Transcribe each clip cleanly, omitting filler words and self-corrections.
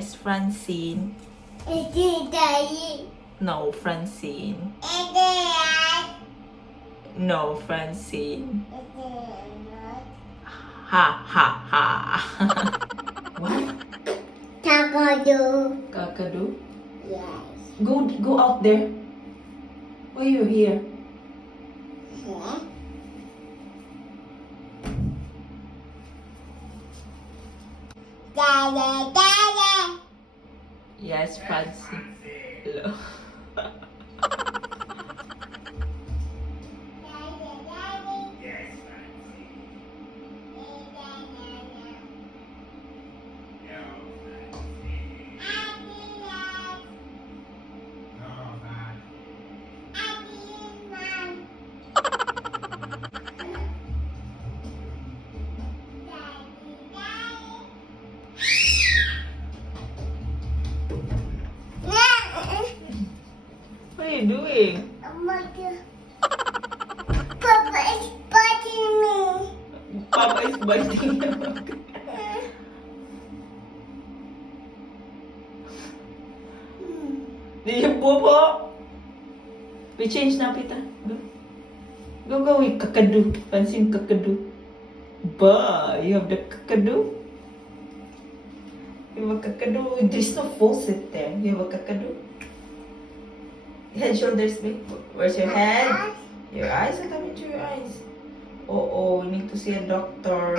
Yes, Francine. No, Francine. No, Francine. Ha, ha, ha. What? Kakadu. Kakadu? Yes. Go out there. Why you here? Yeah. Dada, dada. Yes, Francine. Hello. What are you doing? Papa is biting me. Papa is biting you. Did you popo? We change na, Pita. Go. Go, with kakadu. Francine kakadu. Ba, you have the kakadu? You have a kakadu. There's no faucet there. You have a kakadu? Head, shoulders, big. Where's your head? Your eyes? What happened to your eyes? Oh, we need to see a doctor.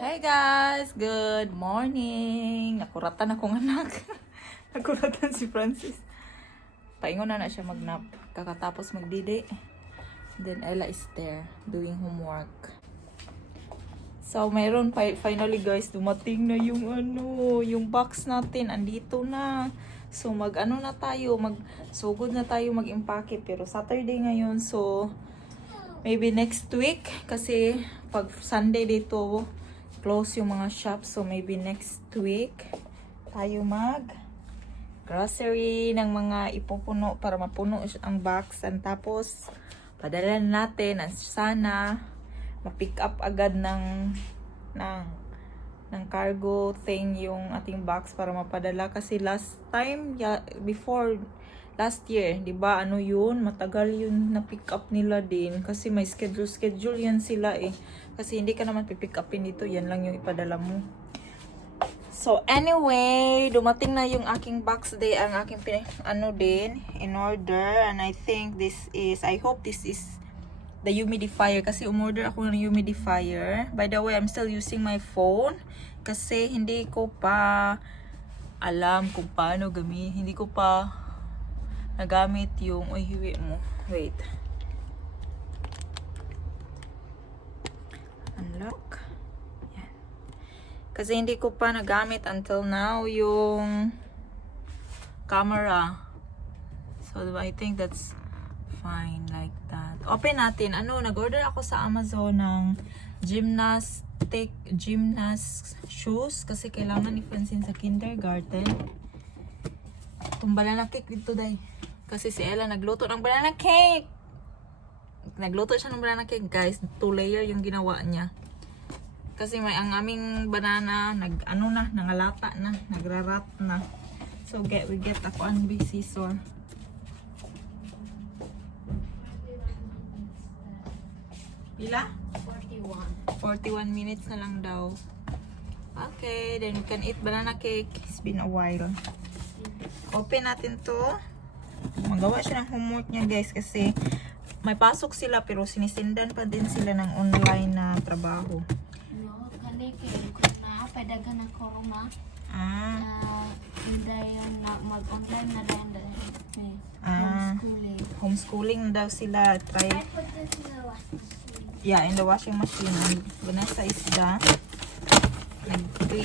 Hi guys! Good morning! Nakuratan akong anak. Nakuratan si Francis. Paingon na siya mag-nap. Kakatapos magdidi. Then Ella is there doing homework. So, mayroon finally guys, dumating na yung yung box natin. Andito na. So, na tayo. Sugod na tayo mag-impake. Pero Saturday ngayon. So, maybe next week. Kasi, pag Sunday dito, close yung mga shops. So, maybe next week, tayo grocery ng mga ipupuno para mapuno ang box. And tapos, padala natin. And sana, ma-pick up agad ng cargo thing yung ating box para mapadala kasi last time before last year, 'di ba? Yun, matagal yun na pick up nila din kasi may schedule yan sila eh. Kasi hindi ka naman pick upin dito, yan lang yung ipadala mo. So anyway, dumating na yung aking box day, ang aking din in order, and I hope this is the humidifier kasi umorder ako ng humidifier. By the way, I'm still using my phone kasi hindi ko pa alam kung paano hindi ko pa nagamit yung hiwi mo. Wait. Unlock. Yan. Kasi hindi ko pa nagamit until now yung camera. So I think that's fine like that. Open natin. Nag-order ako sa Amazon ng gymnast shoes kasi kailangan ni Francine sa kindergarten. Itong banana cake dito day. Kasi si Ella nagluto ng banana cake. Nagluto siya ng banana cake guys. 2-layer yung ginawa niya. Kasi may ang aming banana nangalata na, nagrarat na. So we get ako ang big scissor. Pila? 41 minutes na lang daw. Okay, then we can eat banana cake. It's been a while. Open natin to. Magawa siya ng homework niya guys kasi may pasok sila pero sinisindan pa din sila ng online na trabaho. No, kani kay na padagan na corona. Hindi yan mag-online na lang dahil Homeschooling na daw sila. Try. Yeah, in the washing machine. Vanessa is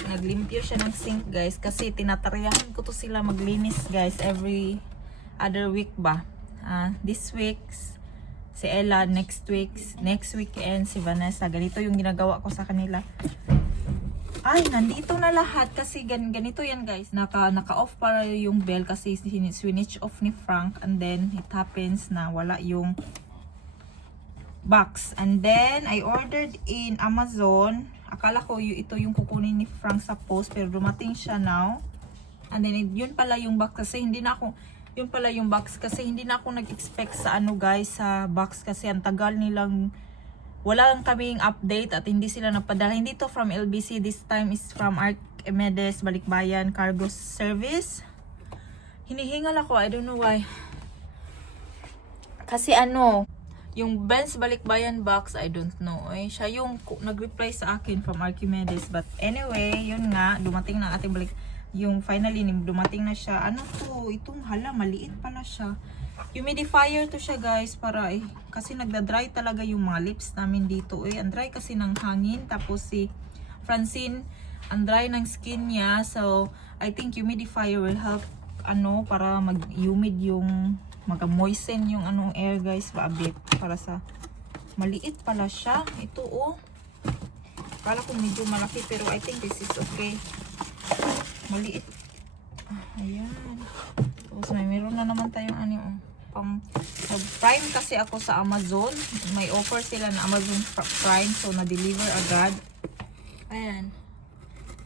naglimpyo siya ng sink guys kasi tinataryahan ko to sila maglinis guys every other week ba. This week si Ella, next weekend si Vanessa. Ganito yung ginagawa ko sa kanila. Ay, nandito na lahat kasi ganito yan guys. Naka-off para yung bell kasi switch off ni Frank and then it happens na wala yung box. And then I ordered in Amazon. Akala ko ito yung kukunin ni Frank sa post pero dumating siya now. And then yun pala yung box kasi hindi na ako nag-expect sa ano guys sa box kasi ang tagal nilang wala kaming update at hindi sila napadala. Hindi to from LBC, this time is from Archimedes Balikbayan Cargo Service. Hinihingal ako, I don't know why. Kasi ano, yung Benz Balikbayan box, I don't know. Siya yung nag-reply sa akin from Archimedes. But anyway, yun nga, dumating na ating finally, dumating na siya. Ano to? Itong maliit pala siya. Humidifier to siya guys para kasi nagda-dry talaga yung mga lips namin dito ang dry kasi ng hangin tapos si Francine ang dry ng skin niya so I think humidifier will help para mag-humid yung mag-moisten yung air guys a bit para sa maliit pala siya ito kala ko medyo malaki pero I think this is okay maliit ayan tapos meron na naman tayong Prime kasi ako sa Amazon. May offer sila na Amazon Prime. So, na-deliver agad. Ayan.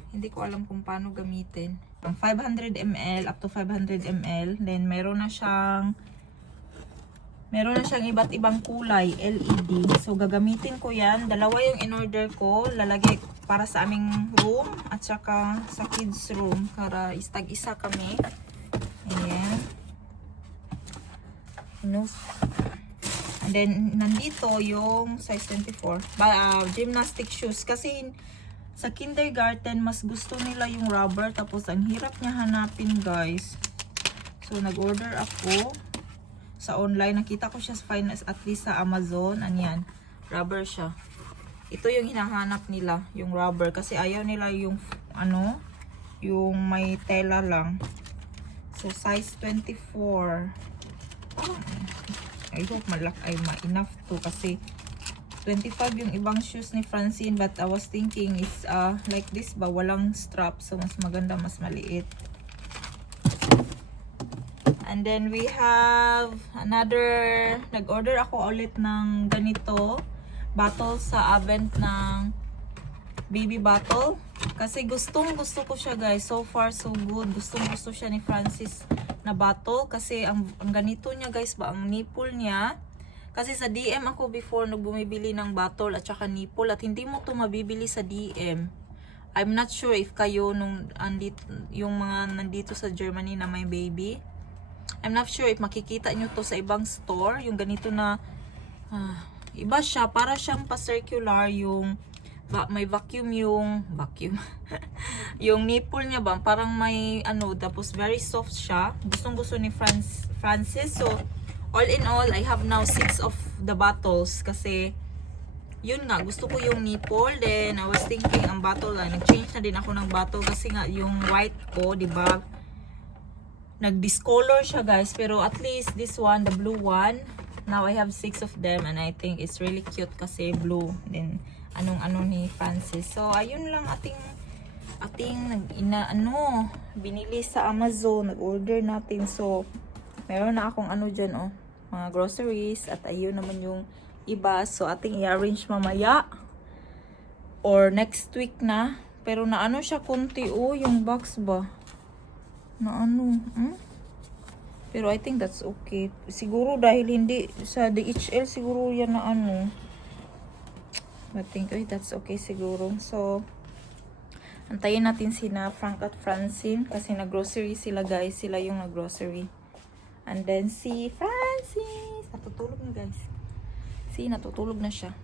Hindi ko alam kung paano gamitin. 500 ml up to 500 ml. Then, meron na siyang iba't ibang kulay. LED. So, gagamitin ko yan. Dalawa yung in-order ko. Lalagay para sa aming room. At saka sa kids room. Para istag-isa kami. Ayan. And then, nandito yung size 24. Gymnastic shoes. Kasi, sa kindergarten, mas gusto nila yung rubber. Tapos, ang hirap niya hanapin, guys. So, nag-order ako sa online. Nakita ko siya at least sa Amazon. Anyan. Rubber siya. Ito yung hinahanap nila. Yung rubber. Kasi, ayaw nila yung, yung may tela lang. So, size 24. I hope enough to kasi 25 yung ibang shoes ni Francine but I was thinking is like this ba walang strap so mas maganda mas maliit. And then we have another nag-order ako ulit ng ganito bottle sa Avent ng baby bottle kasi gusto ko siya guys so far so good gusto siya ni Francis na bottle kasi ang ganito niya guys ang nipple niya kasi sa DM ako before bumibili ng bottle at saka nipple at hindi mo to mabibili sa DM. I'm not sure if kayo yung mga nandito sa Germany na may baby, I'm not sure if makikita nyo to sa ibang store yung ganito na iba siya para siyang pa-circular yung may vacuum yung nipple niya ba parang may tapos very soft siya gusto ni Francis so all in all I have now 6 of the bottles kasi yun nga gusto ko yung nipple then I was thinking ang bottle nag-change na din ako ng bottle kasi nga yung white ko diba nag-discolor siya guys pero at least this one the blue one now I have 6 of them and I think it's really cute kasi blue then anong ni Francis. So, ayun lang ating binili sa Amazon. Nag-order natin. So, meron na akong dyan, mga groceries. At ayun naman yung iba. So, ating i-arrange mamaya. Or next week na. Pero na siya konti, yung box ba? Pero I think that's okay. Siguro dahil hindi sa DHL, siguro yan na I think that's okay siguro. So, antayin natin sina Frank at Francine kasi nag-grocery sila guys. Sila yung nag-grocery. And then si Francis. Natutulog na guys. Natutulog na siya.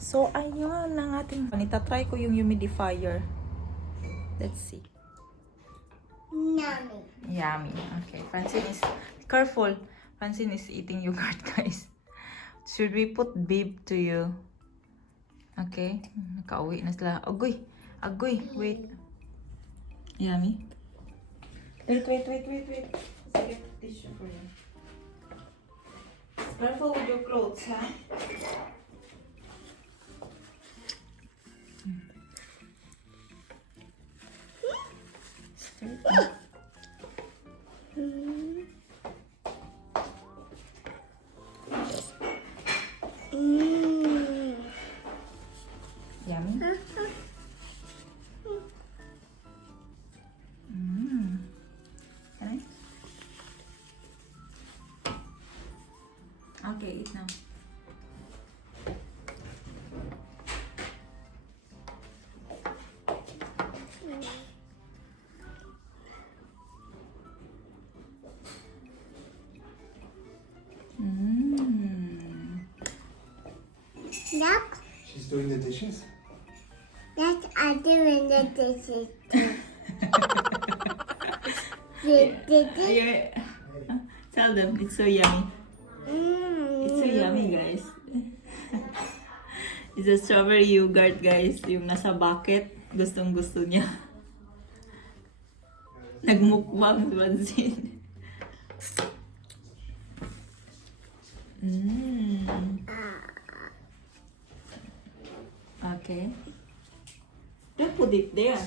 So, ayun ang ating try ko yung humidifier. Let's see. Yummy. Okay. Francine is careful. Francine is eating yogurt guys. Should we put bib to you? Okay, nakauwi na sila. Agoy, wait. Yummy. Wait. Let's get tissue for you. Careful with your clothes, ha? Mm. Yummy. Mm. Can I? Okay, eat now. Mm. Look, She's doing the dishes. that's I'm doing the dishes too. The Tell them it's so yummy. It's so Mm. yummy, guys. It's a strawberry yogurt, guys. Yung nasa bucket. Gustong gusto niya. Nagmukbang si Bansin. Okay. Don't put it there.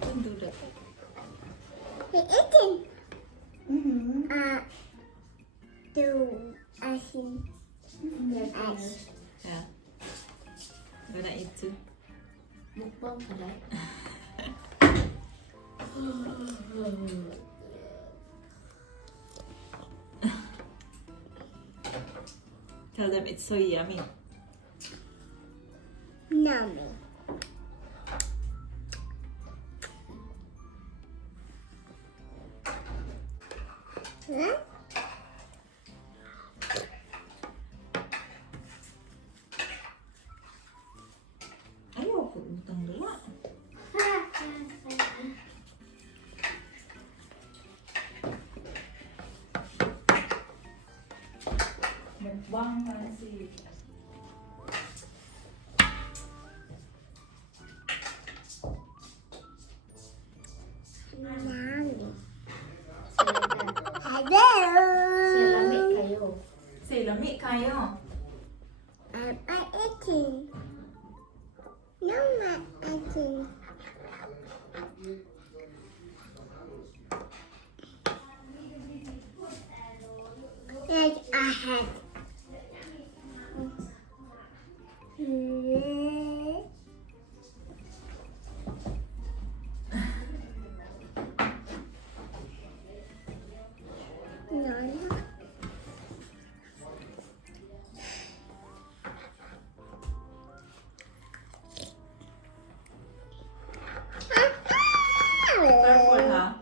Don't do that. We're eating. The icing. The ice. Yeah. Gonna eat too. Mukbang ka dahil. Tell them it's so yummy. Yummy. Huh? Ayoko utang dala. Mukbang kasi. Yummy. Siya lami Hello. kayo. Say, lami kayo. I'm eating. No, I'm eating. Yes, I have. No. Careful ha.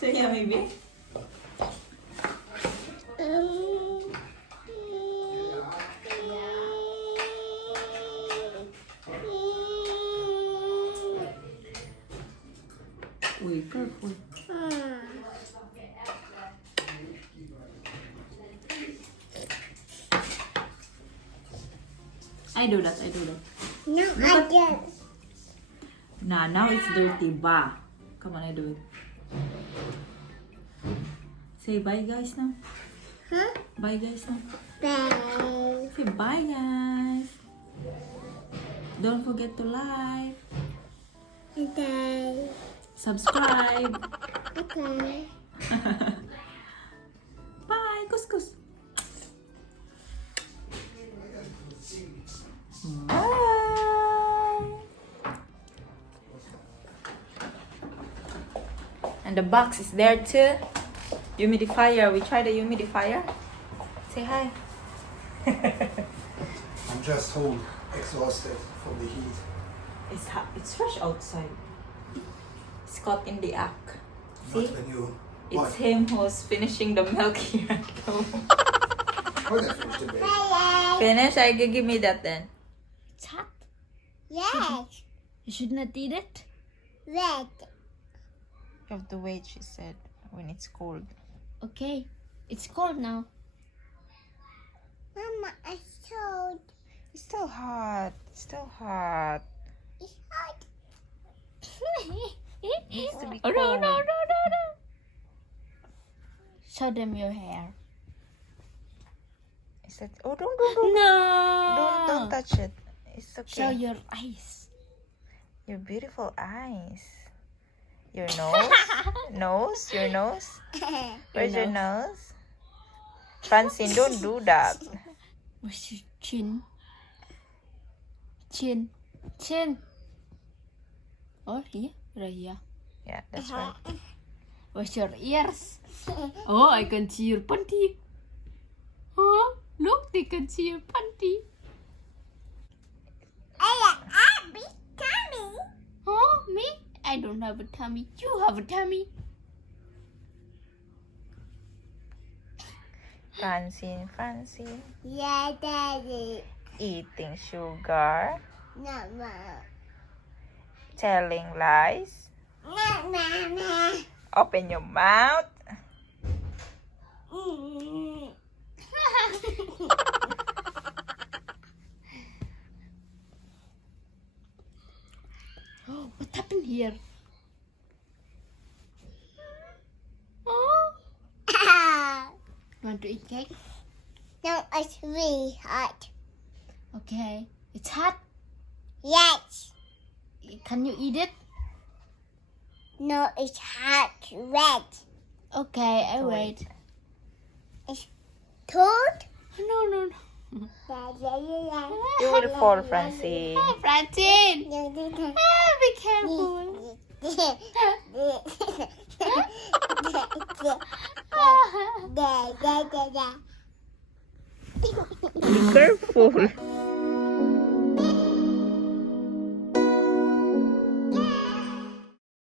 So yummy, babe. Uy, careful. I do that. No, I did. Nah, now it's dirty. Bah. Come on, I do it. Say bye, guys, now. Huh? Bye, guys, now. Bye. Say bye, guys. Don't forget to like, Okay. subscribe. Okay. Bye, couscous. Bye. And the box is there too. Humidifier. We tried the humidifier. Say hi. I'm just so exhausted from the heat. It's hot. It's fresh outside. It's caught in the act. See? Not when you. It's What? him who's finishing the milk here at home. How did I finish the bed? Bye. Finish? I can give me that then. It's hot. Yes. You should not eat it. Red. You have to wait, she said, when it's cold. Okay. It's cold now. Mama, it's cold. It's still hot. It's still hot. It's hot. Needs to be Oh, no, cold. no, no, no, no. Show them your hair. Is that? Oh, don't. No. Don't touch it. It's Show okay. your eyes. Your beautiful eyes. Your nose. Nose. Your nose. Where's your nose? Francine, don't do that. Where's your chin? Chin. Chin. Oh, here? Right here. Yeah, that's right. Where's your ears? Oh, I can see your panty. Huh? Look, they can see your panty. Big tummy. Huh? Me? I don't have a tummy. You have a tummy. Francine. Yeah, Daddy. Eating sugar. Mama. Telling lies. Mama. Open your mouth. Oh, what happened here? Oh, want to eat cake? No, it's really hot. Okay. It's hot. Yes. Can you eat it? No, it's hot. Red. Okay, I Wait. wait. Cold. No, no, no. You will fall, Francine. Oh, Francine. Ah, be careful. Be careful.